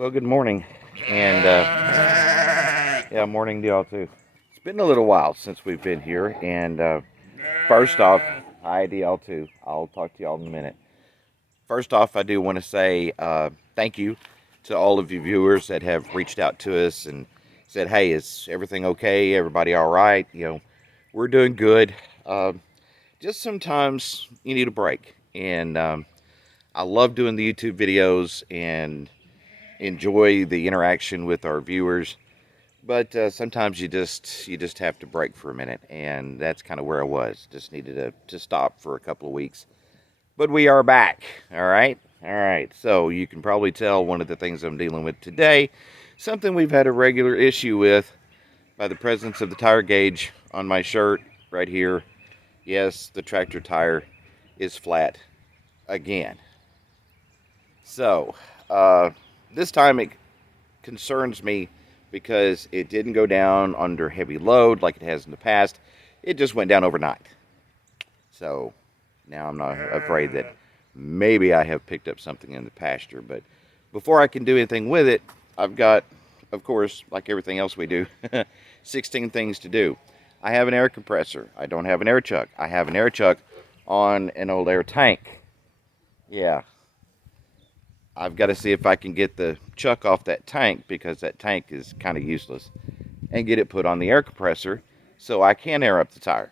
Well, good morning, and yeah, morning to y'all too. It's been a little while since we've been here, and first off, hi to y'all too. I'll talk to y'all in a minute. First off, I do want to say thank you to all of you viewers that have reached out to us and said, "Hey, is everything okay? Everybody all right?" We're doing good. Just sometimes you need a break, and I love doing the YouTube videos and enjoy the interaction with our viewers, but sometimes you just have to break for a minute, and that's kind of where I was. Just needed to stop for a couple of weeks, but we are back. All right. So you can probably tell one of the things I'm dealing with today, something we've had a regular issue with, by the presence of the tire gauge on my shirt right here. Yes, the tractor tire is flat again. So this time it concerns me because it didn't go down under heavy load like it has in the past. It just went down overnight. So now I'm not afraid that maybe I have picked up something in the pasture. But before I can do anything with it, I've got, of course, like everything else we do, 16 things to do. I have an air compressor. I don't have an air chuck. I have an air chuck on an old air tank. Yeah, I've got to see if I can get the chuck off that tank, because that tank is kind of useless, and get it put on the air compressor so I can air up the tire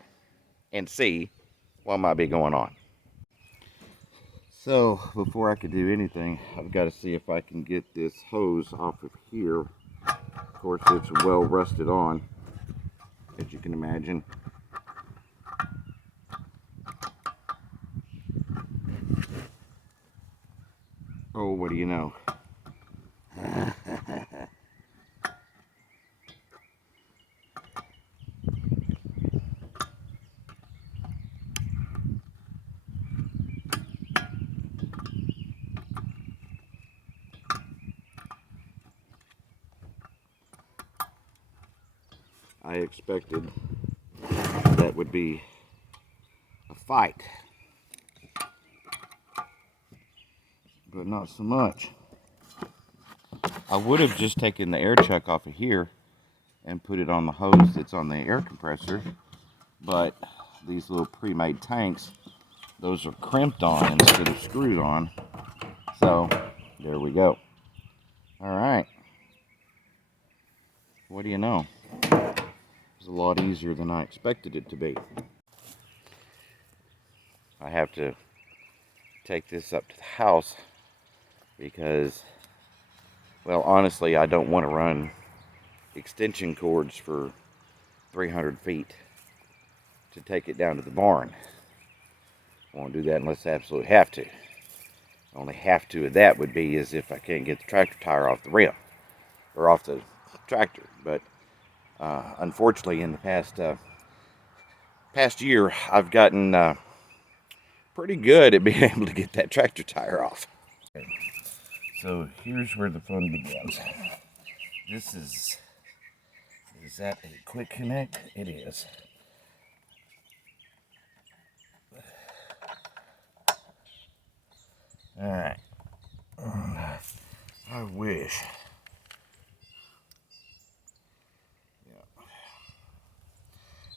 and see what might be going on. So before I can do anything, I've got to see if I can get this hose off of here. Of course, it's well rusted on, as you can imagine. Oh, what do you know? I expected that would be a fight, but not so much. I would have just taken the air chuck off of here and put it on the hose that's on the air compressor, but these little pre-made tanks, those are crimped on instead of screwed on. So there we go. All right, what do you know? It's a lot easier than I expected it to be. I have to take this up to the house because, well, honestly, I don't want to run extension cords for 300 feet to take it down to the barn. I won't do that unless I absolutely have to. Only have to of that would be as if I can't get the tractor tire off the rim or off the tractor. But unfortunately, in the past year, I've gotten pretty good at being able to get that tractor tire off. So here's where the fun begins. This is that a quick connect? It is. All right. I wish. Yeah.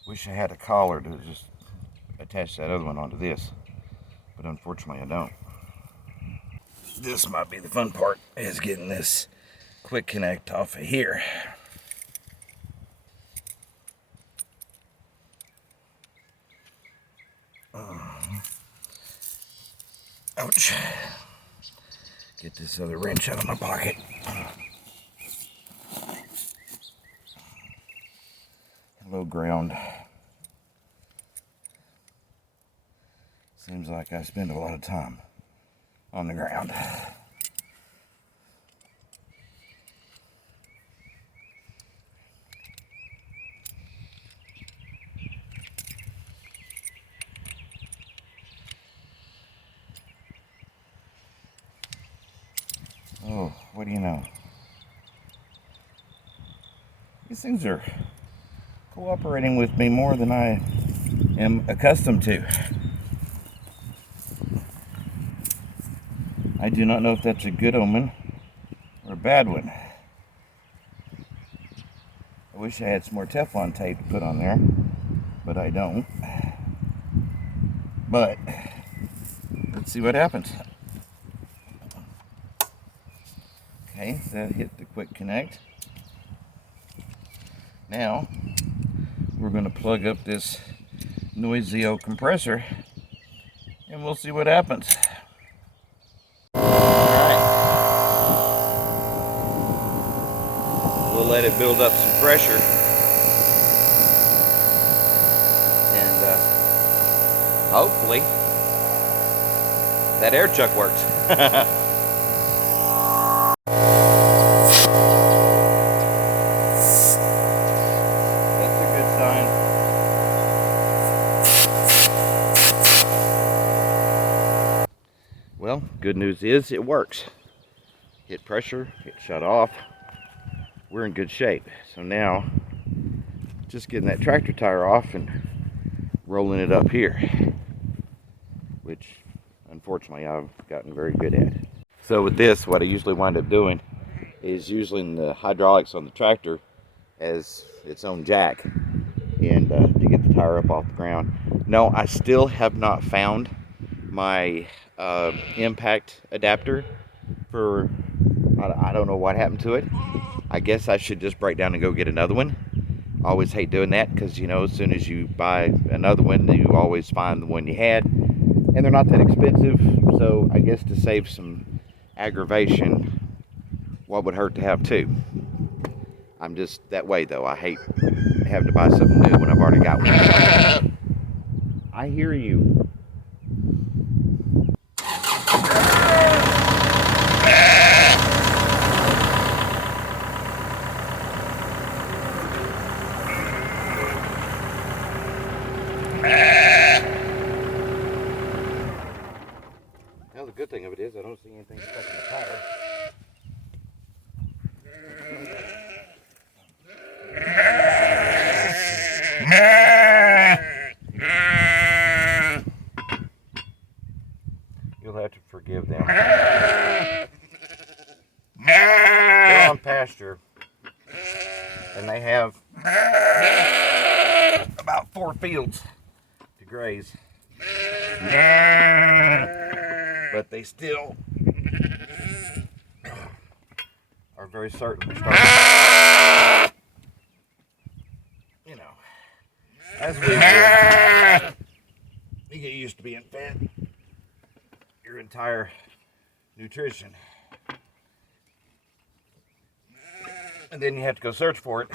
Wish I had a collar to just attach that other one onto this, but unfortunately I don't. This might be the fun part, is getting this quick connect off of here. Ouch. Get this other wrench out of my pocket. Low ground. Seems like I spend a lot of time on the ground. Oh, what do you know? These things are cooperating with me more than I am accustomed to. I do not know if that's a good omen or a bad one. I wish I had some more Teflon tape to put on there, but I don't. But let's see what happens. Okay, that hit the quick connect. Now we're going to plug up this Noiseo compressor and we'll see what happens. Alright. We'll let it build up some pressure. And hopefully that air chuck works. Well, good news is it works. Hit pressure, it shut off. We're in good shape. So now, just getting that tractor tire off and rolling it up here, which unfortunately I've gotten very good at. So with this, what I usually wind up doing is using the hydraulics on the tractor as its own jack and to get the tire up off the ground. No, I still have not found my impact adapter for, I don't know what happened to it. I guess I should just break down and go get another one. I always hate doing that because, you know, as soon as you buy another one, you always find the one you had, and they're not that expensive. So I guess to save some aggravation, what would hurt to have two? I'm just that way though. I hate having to buy something new when I've already got one. I hear you. Now the good thing of it is I don't see anything stuck in the tire. You'll have to forgive them. They're on pasture, and they have about 4 fields to graze. But they still are very certain to start. You know, as we do, you get used to being fed your entire nutrition, and then you have to go search for it.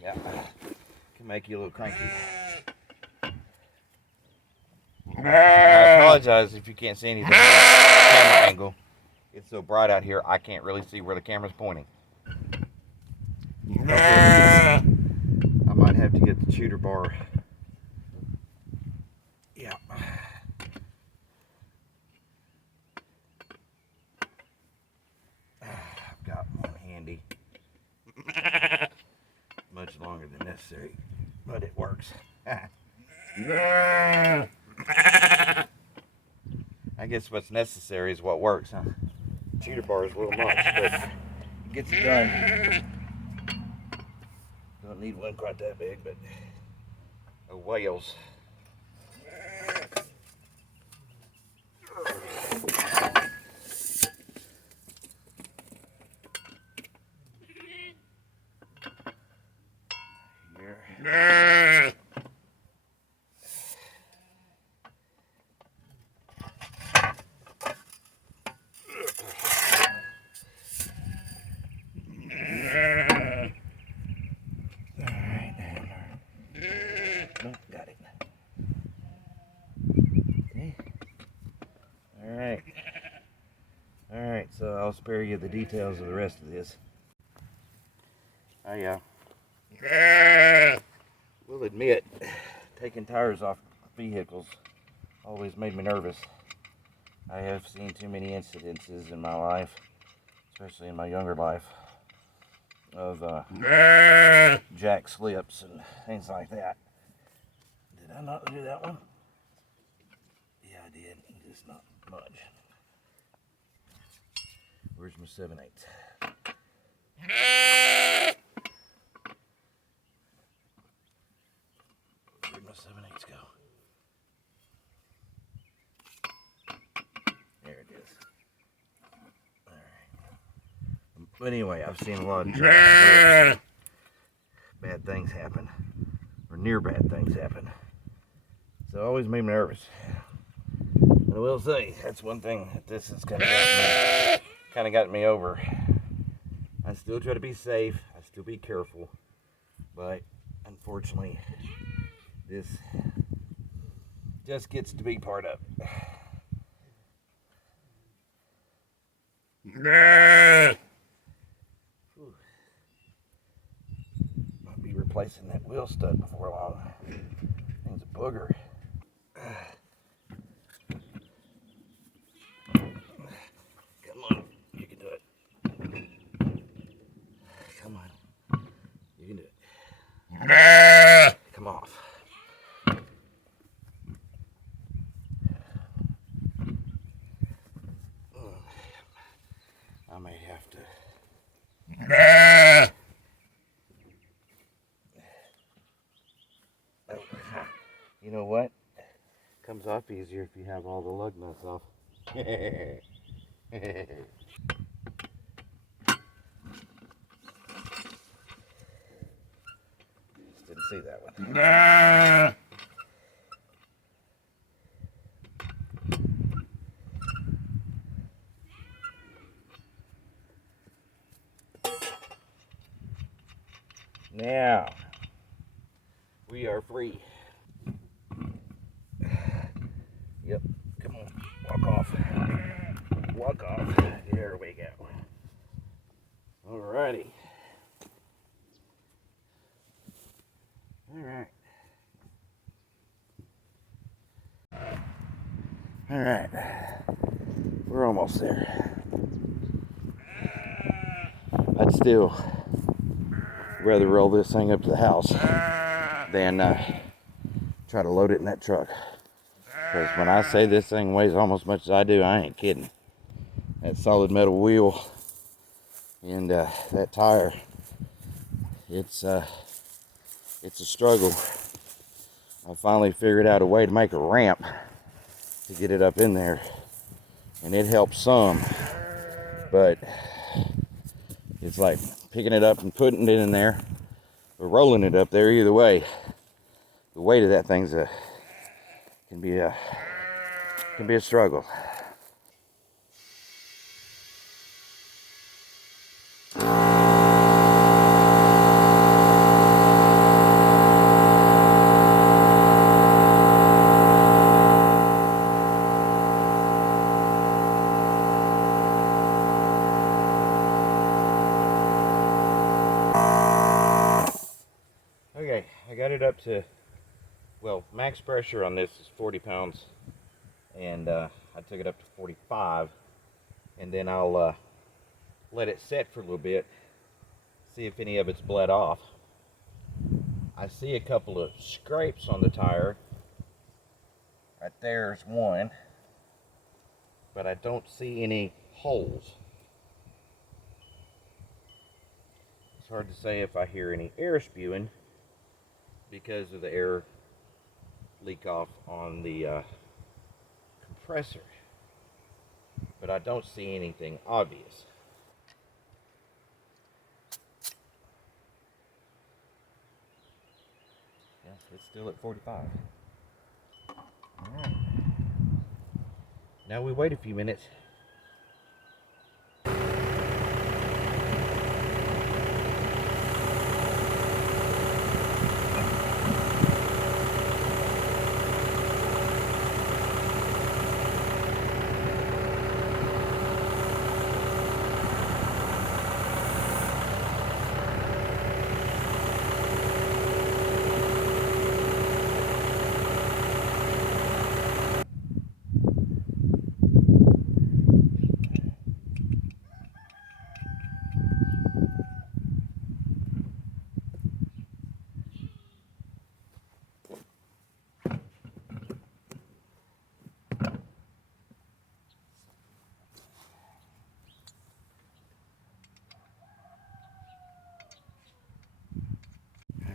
Yeah, can make you a little cranky. I apologize if you can't see anything. Camera angle. It's so bright out here, I can't really see where the camera's pointing. I might have to get the tutor bar. Yeah. I've got one handy. Much longer than necessary, but it works. I guess what's necessary is what works, huh? Tutor bar is a little much, but it gets it done. Don't need one quite that big, but a whale's. Here. Got it. Okay. Alright, so I'll spare you the details of the rest of this. I will admit, taking tires off vehicles always made me nervous. I have seen too many incidences in my life, especially in my younger life, of jack slips and things like that. Did I not do that one? Yeah, I did. Just not much. Where's my 7/8? Where'd my 7/8 go? There it is. Alright. But anyway, I've seen a lot of bad things happen. Or near bad things happen. So it always made me nervous. And I will say, that's one thing that this has kind of gotten me over. I still try to be safe. I still be careful. But unfortunately, this just gets to be part of it. Might be replacing that wheel stud before long. Thing's a booger. Come on, you can do it. Come on, you can do it. Come off. I may have to. Oh, you know what? Comes off easier if you have all the lug nuts off. Didn't see that one. Now, we are free. Yep, come on, walk off. Walk off. There we go. Alrighty. Alright. Alright. We're almost there. I'd still rather roll this thing up to the house than try to load it in that truck. Because when I say this thing weighs almost as much as I do, I ain't kidding. That solid metal wheel and that tire, it's a struggle. I finally figured out a way to make a ramp to get it up in there, and it helps some, but it's like picking it up and putting it in there or rolling it up there. Either way, the weight of that thing's can be a struggle. Okay, I got it up to, well, max pressure on this is 40 pounds, and I took it up to 45, and then I'll let it set for a little bit, see if any of it's bled off. I see a couple of scrapes on the tire. Right there's one, but I don't see any holes. It's hard to say if I hear any air spewing because of the air leak off on the compressor, but I don't see anything obvious. Yes, it's still at 45. All right. Now we wait a few minutes.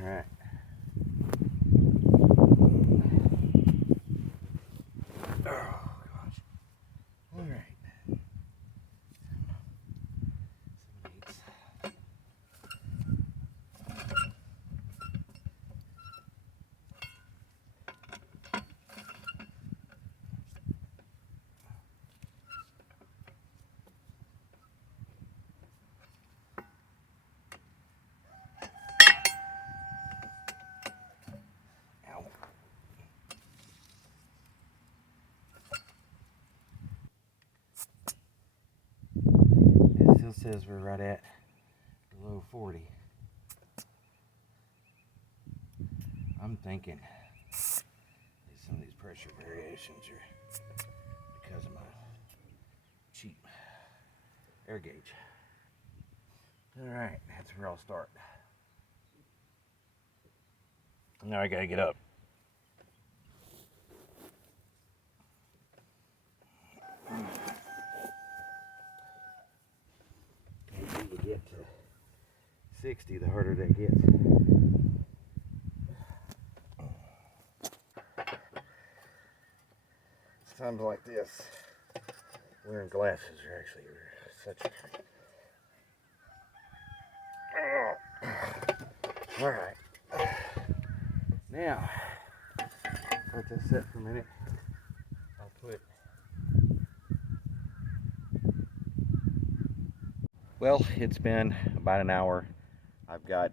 Alright. Oh gosh. Alright. It still says we're right at below 40. I'm thinking some of these pressure variations are because of my cheap air gauge. Alright, that's where I'll start. Now I gotta get up. The easier you get to 60, the harder that gets. Times like this, wearing glasses are actually such a... Alright. Now, let this set for a minute. I'll put... Well, it's been about an hour. I've got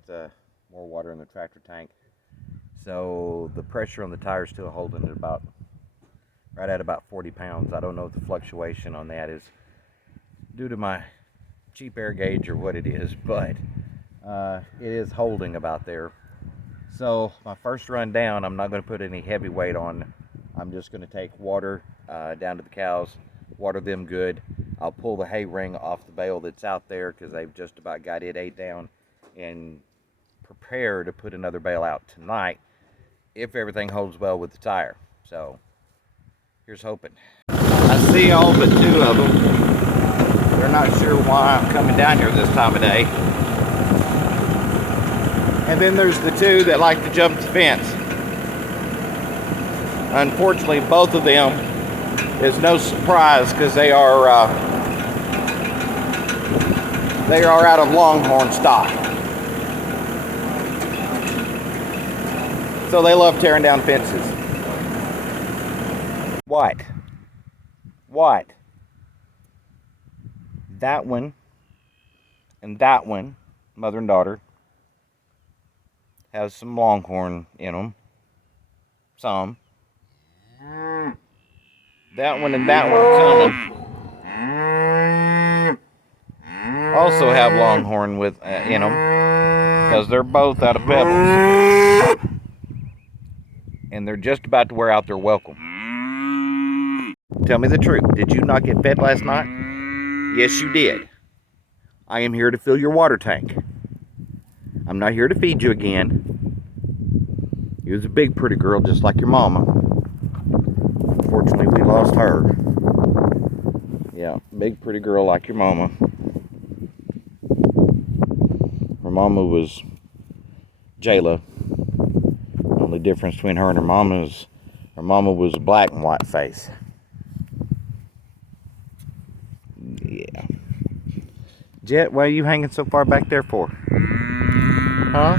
more water in the tractor tank. So the pressure on the tire is still holding at about right at about 40 pounds. I don't know if the fluctuation on that is due to my cheap air gauge or what it is, but it is holding about there. So my first run down, I'm not going to put any heavy weight on. I'm just going to take water down to the cows, water them good. I'll pull the hay ring off the bale that's out there because they've just about got it ate down, and prepare to put another bale out tonight if everything holds well with the tire. So here's hoping. I see all but two of them. They're not sure why I'm coming down here this time of day. And then there's the two that like to jump the fence. Unfortunately, both of them is no surprise because they are out of Longhorn stock. So they love tearing down fences. What? That one and that one, mother and daughter, has some Longhorn in them. Some. That one and that one coming also have Longhorn with in them because they're both out of pebbles. And they're just about to wear out their welcome. Tell me the truth. Did you not get fed last night? Yes, you did. I am here to fill your water tank. I'm not here to feed you again. You was a big, pretty girl just like your mama. Unfortunately, we lost her. Yeah, big, pretty girl like your mama. Her mama was Jayla. Only difference between her and her mama was a black and white face. Yeah. Jet, why are you hanging so far back there for? Huh?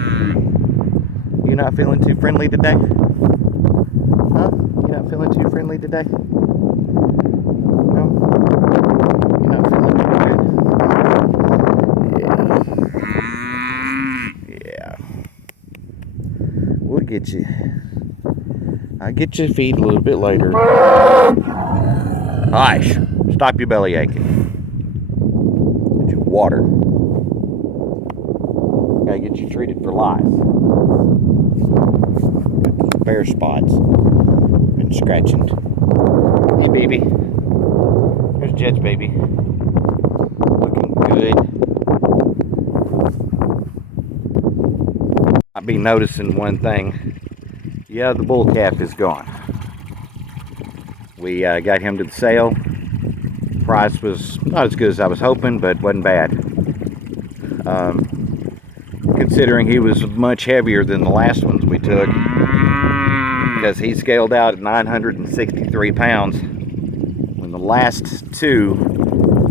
You not feeling too friendly today? Huh? You not feeling too friendly today? No? You're not feeling too good? Yeah. We'll get you. I'll get you feed a little bit later. Hush! Stop your belly aching. Get you water. Gotta get you treated for life. Got these bare spots. Been scratching. Hey, baby. There's Jet's baby. Looking good. I'll be noticing one thing. Yeah, the bull calf is gone. We got him to the sale. Price was not as good as I was hoping, but wasn't bad. considering he was much heavier than the last ones we took, because he scaled out at 963 pounds when the last two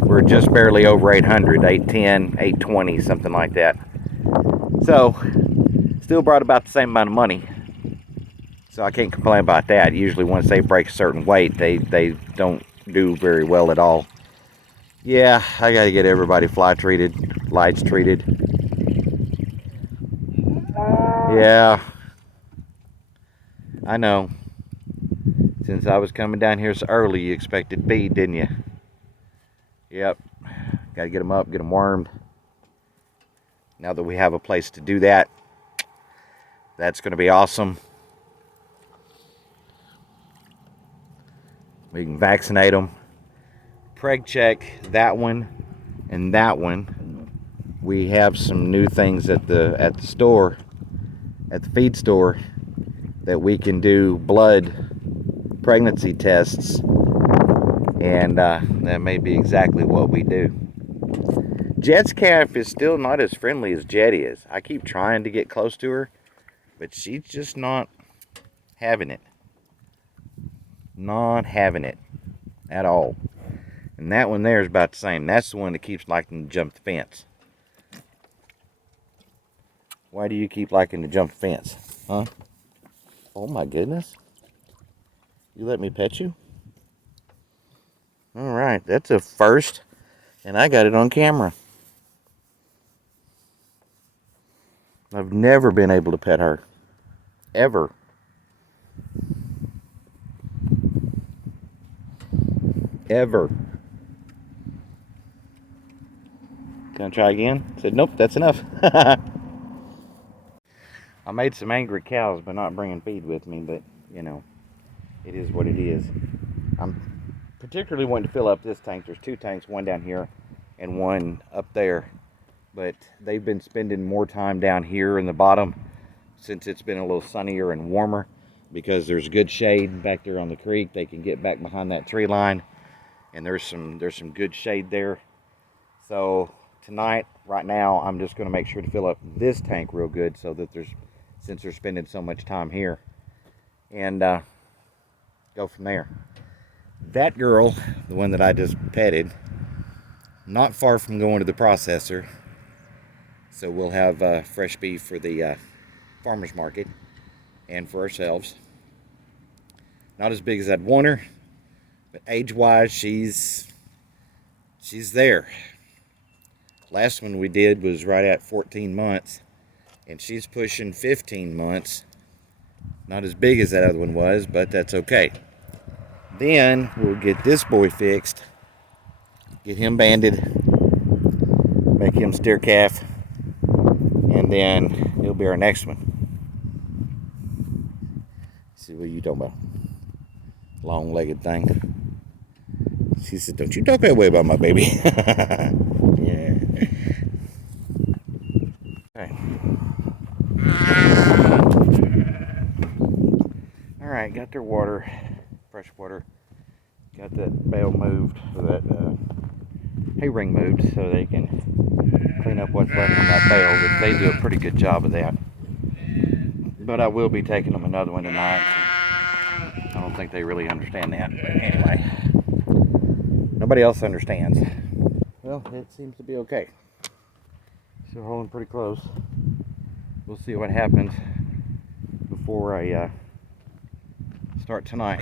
were just barely over 800, 810, 820, something like that. So still brought about the same amount of money, so I can't complain about that. Usually once they break a certain weight, they don't do very well at all. Yeah, I gotta get everybody fly treated, lights treated. Yeah, I know. Since I was coming down here so early, you expected feed, didn't you? Yep. Gotta get them up, get them wormed. Now that we have a place to do that, that's gonna be awesome. We can vaccinate them. Preg check that one and that one. We have some new things at the store, at the feed store, that we can do blood pregnancy tests, and that may be exactly what we do. Jet's calf is still not as friendly as Jet is. I keep trying to get close to her, but she's just not having it. Not having it at all. And that one there is about the same. That's the one that keeps liking to jump the fence. Why do you keep liking to jump the fence? Huh? Oh my goodness. You let me pet you? Alright, that's a first. And I got it on camera. I've never been able to pet her. Ever. Ever. Can I try again? Said, nope, that's enough. I made some angry cows by not bringing feed with me, but, you know, it is what it is. I'm particularly wanting to fill up this tank. There's two tanks, one down here and one up there. But they've been spending more time down here in the bottom since it's been a little sunnier and warmer, because there's good shade back there on the creek. They can get back behind that tree line, and there's some good shade there. So tonight, right now, I'm just going to make sure to fill up this tank real good, so that since they're spending so much time here, and go from there. That girl, the one that I just petted, not far from going to the processor, so we'll have fresh beef for the farmer's market and for ourselves. Not as big as I'd want her, but age-wise, she's there. Last one we did was right at 14 months, and she's pushing 15 months. Not as big as that other one was, but that's okay. Then we'll get this boy fixed, get him banded, make him steer calf, and then he'll be our next one. See, what are you talking about? Long-legged thing. She said, don't you talk that way about my baby. Yeah. Okay. Alright, got their water, fresh water. Got that bale moved, or that hay ring moved, so they can clean up what's left on that bale, which they do a pretty good job of that. But I will be taking them another one tonight. I don't think they really understand that, but anyway. Nobody else understands. Well, it seems to be okay. So we're holding pretty close. We'll see what happens before I start tonight.